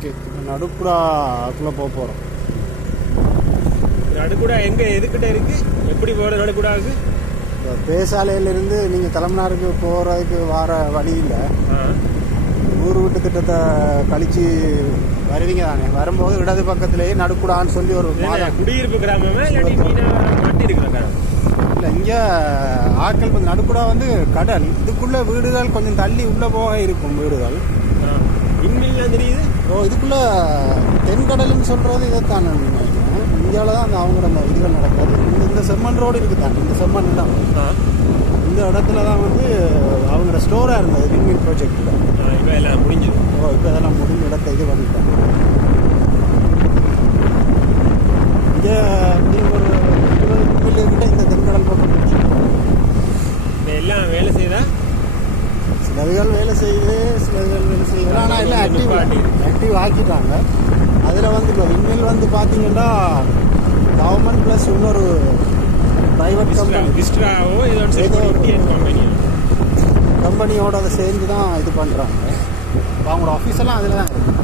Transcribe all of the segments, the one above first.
Okay, நடுக்குடாக்குள்ளே போக போகிறோம். நடுக்குடா எங்கே எதுக்கிட்ட இருக்குது, எப்படி போகிற நடுக்குடாவுக்கு? இந்த பேசாலையிலேருந்து நீங்கள் தலைமன்னாருக்கு போகிறதுக்கு வர வழியில் ஊர் வீட்டு திட்டத்தை கழித்து வருவீங்க தானே, வரும்போது இடது பக்கத்துலேயே நடுக்குடான்னு சொல்லி ஒரு குடியிருப்பு கிராமமே மாட்டி இருக்கிற இல்லை, இங்கே ஆட்கள் வந்து நடுக்குடா வந்து கடல், இதுக்குள்ளே வீடுகள் கொஞ்சம் தள்ளி உள்ளே போக இருக்கும் வீடுகள். விண்மில்லாம் தெரியுது. இதுக்குள்ளே தென்கடல்னு சொல்கிறது இதைத்தான் நினைக்கிறேன். இந்தியாவில் தான் அந்த அவங்களோட அந்த இதுகள் நடக்காது. இந்த செம்மண் ரோடு இருக்குது தான், இந்த செம்மண் தான் இந்த இடத்துல தான் வந்து அவங்களோட ஸ்டோராக இருந்தது விண்மில் ப்ராஜெக்டில். இப்போ எல்லாம் முடிஞ்சு இப்போ இதெல்லாம் முடிஞ்ச இடத்த இது பண்ணிட்டாங்க. இங்கே ஒரு 20 கிட்ட இந்த தென்கடல் பக்கம் எல்லாம் வேலை செய்தா, சிலதுகள் வேலை செய்யுது, சிலதுகள் வேலை செய்யுது. ஆனால் எல்லாம் ஆக்டிவ் ஆக்கிட்டாங்க. அதில் வந்து இப்போ விண்மில் வந்து பார்த்தீங்கன்னா கவர்மெண்ட் ப்ளஸ் இன்னொரு ப்ரைவேட் கம்பெனியோட அதை சேர்ந்து தான் இது பண்ணுறாங்க. அவங்களோட ஆஃபீஸெல்லாம் அதில் தான் இருக்குது.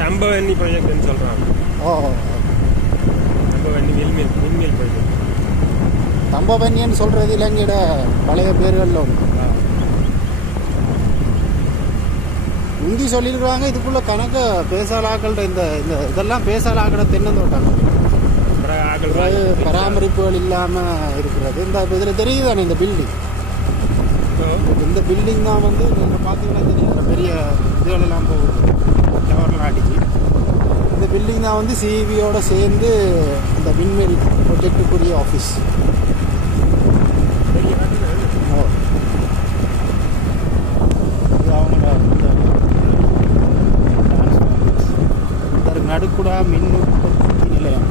தம்பவன்னி ப்ராஜெக்ட்னு சொல்கிறாங்க. தம்பவன்னி விண்மில் ப்ராஜெக்ட். தம்பவன்னின்னு சொல்கிறது இலங்கையோட பழைய பேர்களில் ஒன்று. ஹிந்தி சொல்லியிருக்கிறாங்க. இதுக்குள்ளே கணக்க பேசாலாக்கள்கிட்ட இந்த இதெல்லாம் பேசாலாக்கிற தென்னந்தோட்டம் பராமரிப்புகள் இல்லாமல் இருக்கிறது. இந்த இதில் தெரியுது தானே இந்த பில்டிங். இந்த பில்டிங் தான் வந்து நீங்கள் பார்த்தீங்கன்னா தெரியும், பெரிய இதுகளெல்லாம் போகுது டவர்லாம் அடிச்சு. இந்த பில்டிங் தான் வந்து சிஇபியோட சேர்ந்து இந்த விண்வெளி ப்ரொஜெக்டுக்குரிய ஆஃபீஸ். இது அவங்களோட நடுக்குடா மின் உற்பத்தி நிலையம்.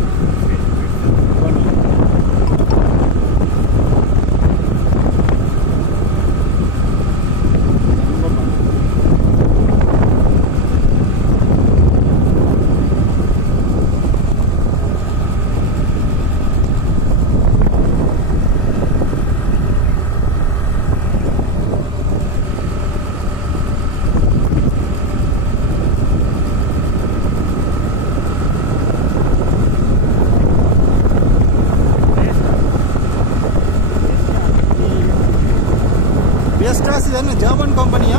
இது என்ன ஜெர்மன் கம்பெனியா?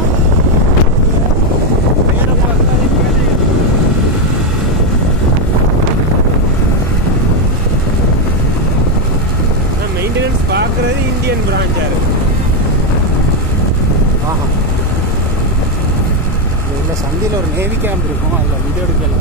மெயின்டெனன்ஸ் பார்க்குறது இந்தியன் பிரான்ச்சா இருக்கு. இல்லை, சந்தியில் ஒரு நேவி கேம்ப் இருக்கும், அதில் வீடியோ எடுக்கல.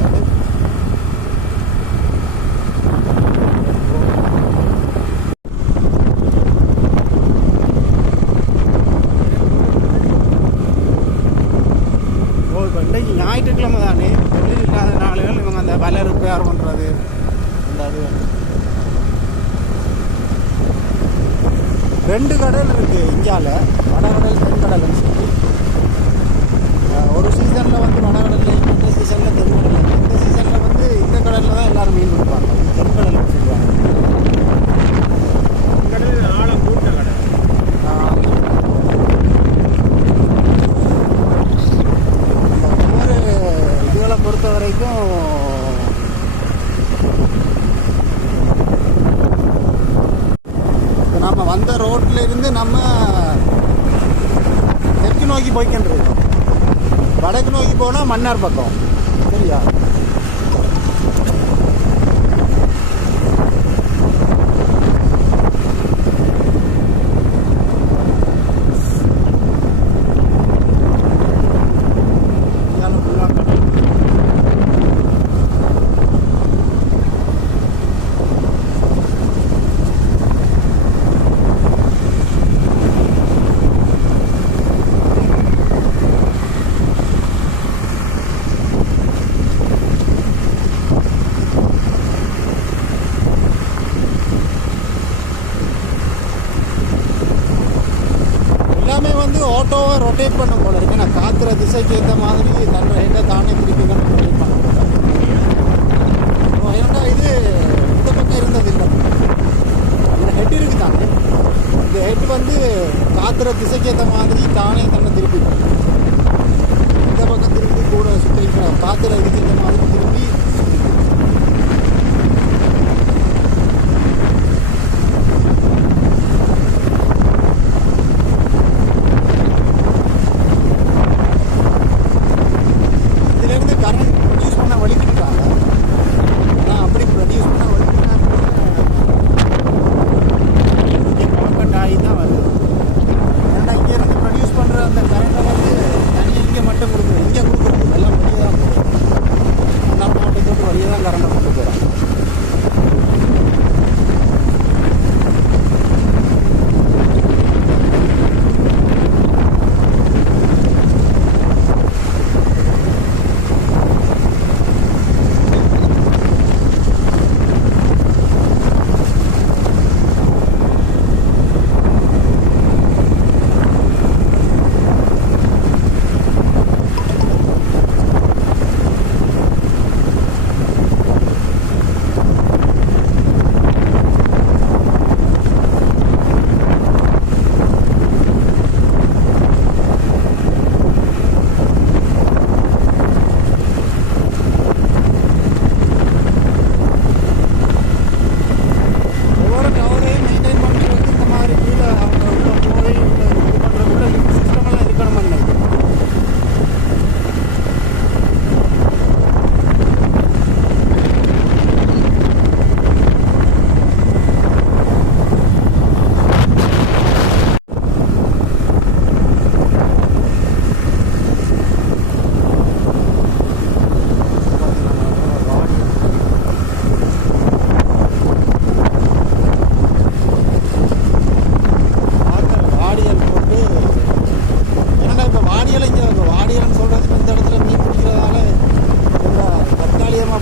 இன்றைக்கு ஞாயிற்றுக்கிழமை தானே, தொழில் இல்லாத நாளுகள் இவங்க அந்த வலை ரிப்பேர் பண்ணுறது அந்த அது. 2 கடல் இருக்குது இந்தியாவில், வடகடல் தென்கடல்னு சொல்லி. ஒரு சீசனில் வந்து வடகடல்லையும், இந்த சீசனில் தென்கடல். இந்த சீசனில் வந்து இந்த கடலில் தான் எல்லோரும் மீன் பிடிப்பாங்க, தென்கடல் சொல்லுவாங்க. ஆழம் கூட்ட கடல். இதுகளை பொறுத்த வரைக்கும் நம்ம வந்த ரோட்டில் இருந்து நம்ம தெற்கு நோக்கி போய்கிட்டு இருக்கோம். வடக்கு நோக்கி போனால் மன்னார் பக்கம், சரியா? ஆட்டோவை ரொட்டேட் பண்ண போல இருக்கு. நான் காத்துற திசைக்கு ஏற்ற மாதிரி தன் ஹெட்டை தானே திருப்பி தான் ரொட்டேட் பண்ண போல. ஏன்னா இது இந்த பக்கம் இருந்தது இல்லை, இந்த ஹெட் இருக்குது தானே, இந்த ஹெட் வந்து காத்துற திசைக்கு ஏற்ற மாதிரி தானே தன்னை திருப்பி இந்த பக்கம் திருப்பி கூட சுற்றி காத்துற இதுக்கு ஏற்ற மாதிரி திருப்பி இதுலேருந்து கரண்ட் ப்ரொடியூஸ் பண்ண வலிக்கிட்டாங்க. ஆனால் அப்படி ப்ரொடியூஸ் பண்ண வலிக்கிட்டா இங்கே பவர் ஆகி தான் வருது. ஏன்னா இங்கேருந்து ப்ரொடியூஸ் பண்ணுற அந்த கரண்ட்டை வந்து தனியாக இங்கே மட்டும் கொடுக்குறோம், இங்கே கொடுக்குறது எல்லாம் வெளியே தான் போகும். நம்ம மாவட்டத்தோடு வெளியே தான் கரண்ட்டை கொண்டு போகிறோம்.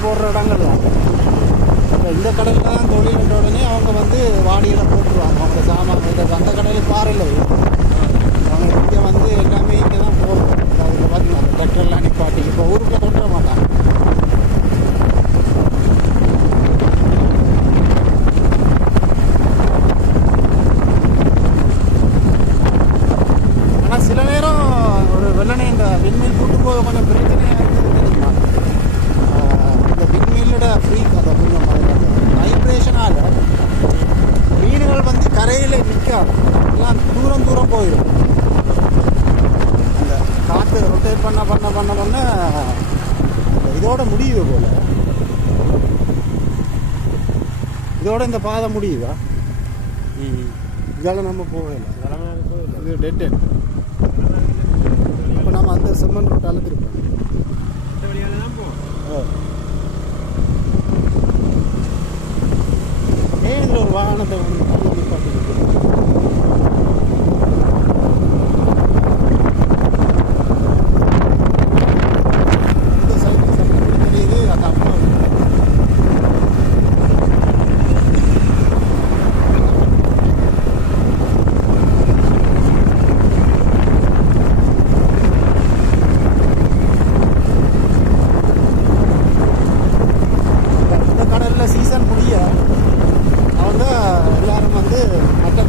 போடுற இடங்கள் தான். இப்போ இந்த கடையில் தான் தொழில் என்ற உடனே அவங்க வந்து வாடியில் போட்டுருவாங்க. அவங்க சாமான் இந்த அந்த கடையில் பாறையில் அவங்க இங்கே வந்து எல்லாமே இங்கே தான் போடுறோம். அதில் பார்த்தீங்கன்னா அந்த ட்ராக்டர்லாம் நிப்பாட்டி இப்போ ஊருக்குள்ள கொண்டுற மாட்டாங்க. ஆனால் சில நேரம் ஒரு வெள்ளனை இந்த விண்மீன் கூட்டும்போது கொஞ்சம் பிரச்சனையாக இருக்குது தெரியுமா? இந்த விண்மீனோட ஃப்ரீக் அதை கொஞ்சம் வைப்ரேஷனால் மீன்கள் வந்து கரையில் நிற்காது, எல்லாம் தூரம் தூரம் போயிடும். அந்த காற்று ரொட்டேட் பண்ண பண்ண பண்ண பண்ண இதோட முடியுது போல். இதோட இந்த பாதை முடியுதா? இதால் நம்ம போகல, இது டெட் எண்ட். இப்போ நம்ம அந்த செம்மன் ரோட்டால் திருப்போம். ஏன் இதில் ஒரு வாகனத்தை வந்து நிப்பாட்டிருக்கு? இந்த சைக்கிள் சைக்கிள் தெரியுது, அந்த அம்மா இந்த கடலில் சீசன் முடிய அவங்க எல்லாரும் வந்து மற்ற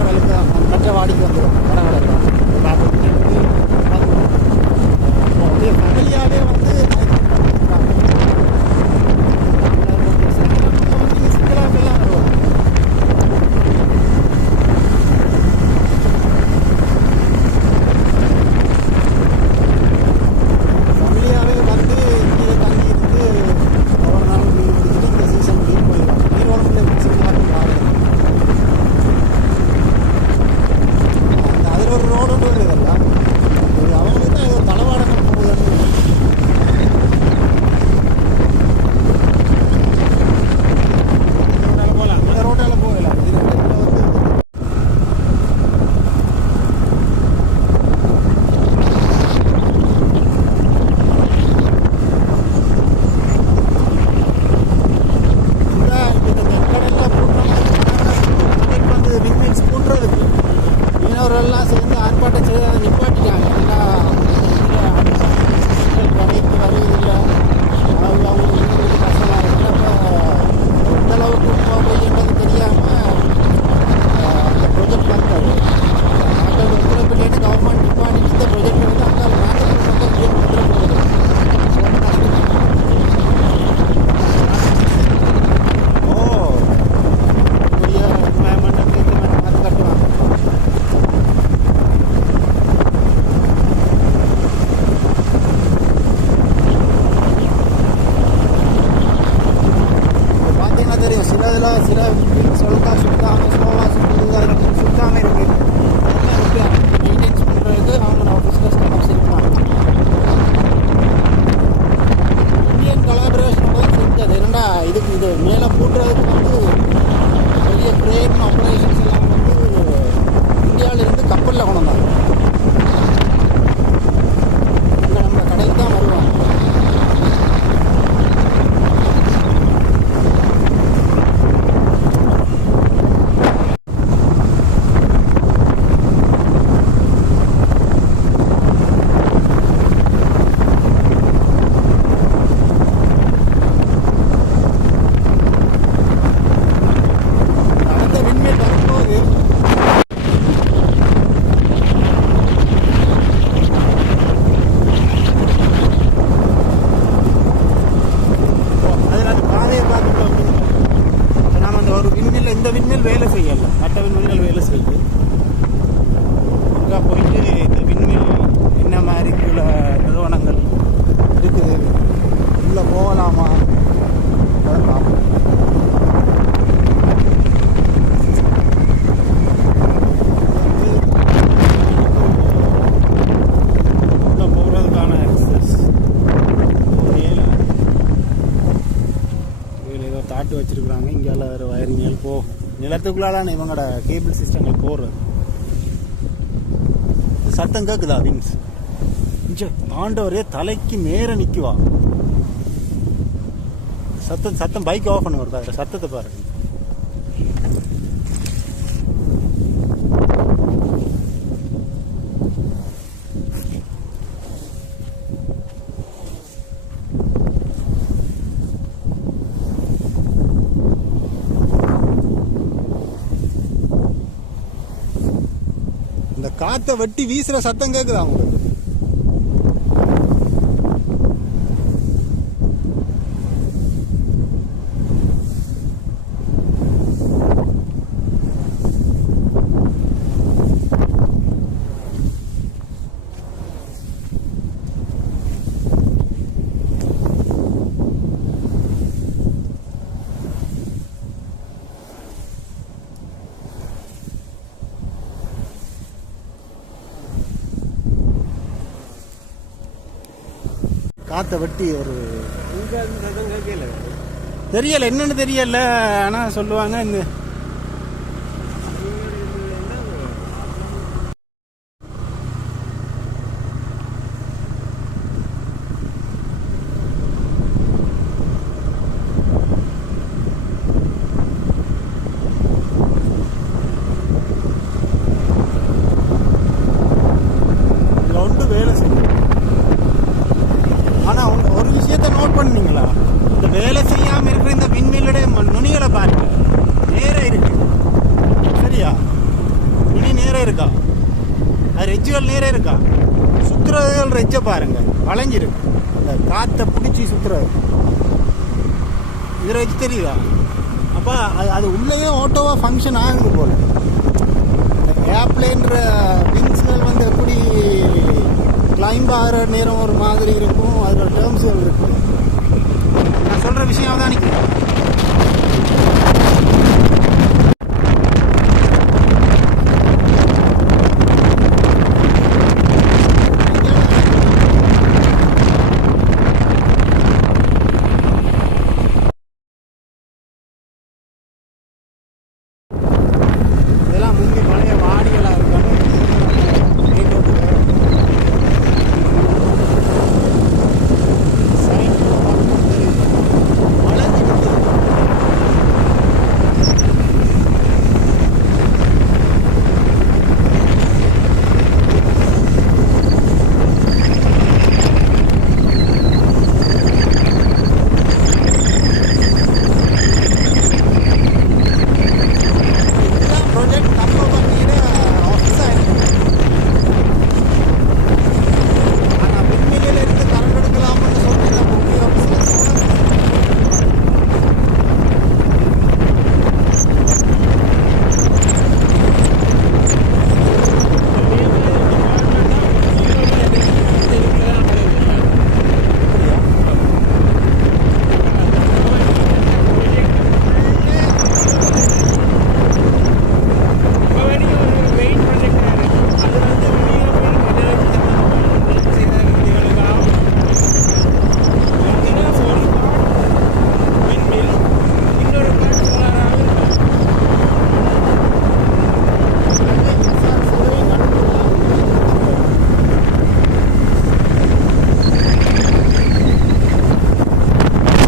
இந்த விண்மில் வேலை செய்யல, மற்ற விண்மில்கள் வேலை செய்யுது. அங்கே போயிட்டு இந்த விண்மில் என்ன மாதிரி உள்ள நிறுவனங்கள் இருக்குது, உள்ளே போகலாமா அதை பார்ப்போம். உள்ளே போகிறதுக்கான ஆக்சஸ் ஏதோ தாட்டு வச்சிருக்கிறாங்க. இங்கே வேறு வயரிங்கள் போ நிலத்துக்குள்ளாலான இவங்களோட கேபிள் சிஸ்டங்கள் போடுறது. சத்தம் கேக்குதா விங்ஸ்? ஆண்டவரே தலைக்கு நேர நிக்குவா. சத்தம் பைக் ஆஃப் பண்ண வருதா? சத்தத்தை பாருங்க. இந்த காத்தை வெட்டி வீசுற சத்தம் கேக்குதா உங்களுக்கு? காற்றை வெட்டி ஒரு தெரியல, என்னன்னு தெரியல. ஆனால் சொல்லுவாங்க இந்த ஒன்று வேலை செய்யும். ஆனால் ஒரு விஷயத்தை நோட் பண்ணீங்களா? இந்த வேலை செய்யாமல் இருக்கிற இந்த விண்மில்லுடைய நுனிகளை பாருங்க, நேரம் இருக்கு. சரியா? நுனி நேரம் இருக்கா? அது ரெஜ்ஜுகள் நேரம் இருக்கா? சுற்றுறதுகள் ரெஜ்ஜை பாருங்க, வளைஞ்சிருக்கு. அந்த காற்றை பிடிச்சி சுற்றுறது இதில் வச்சு தெரியுதா? அப்போ அது உள்ளேயே ஓட்டோவாக ஃபங்க்ஷன் ஆகுது போல். ஏர்பிளேன்ற விங்ஸ்கள் வந்து எப்படி கிளைம்ப் ஆகிற நேரம் ஒரு மாதிரி இருக்கும், அதில் டேர்ம்ஸ்கள் இருக்குது. நான் சொல்கிற விஷயம் தான் நிற்கும்.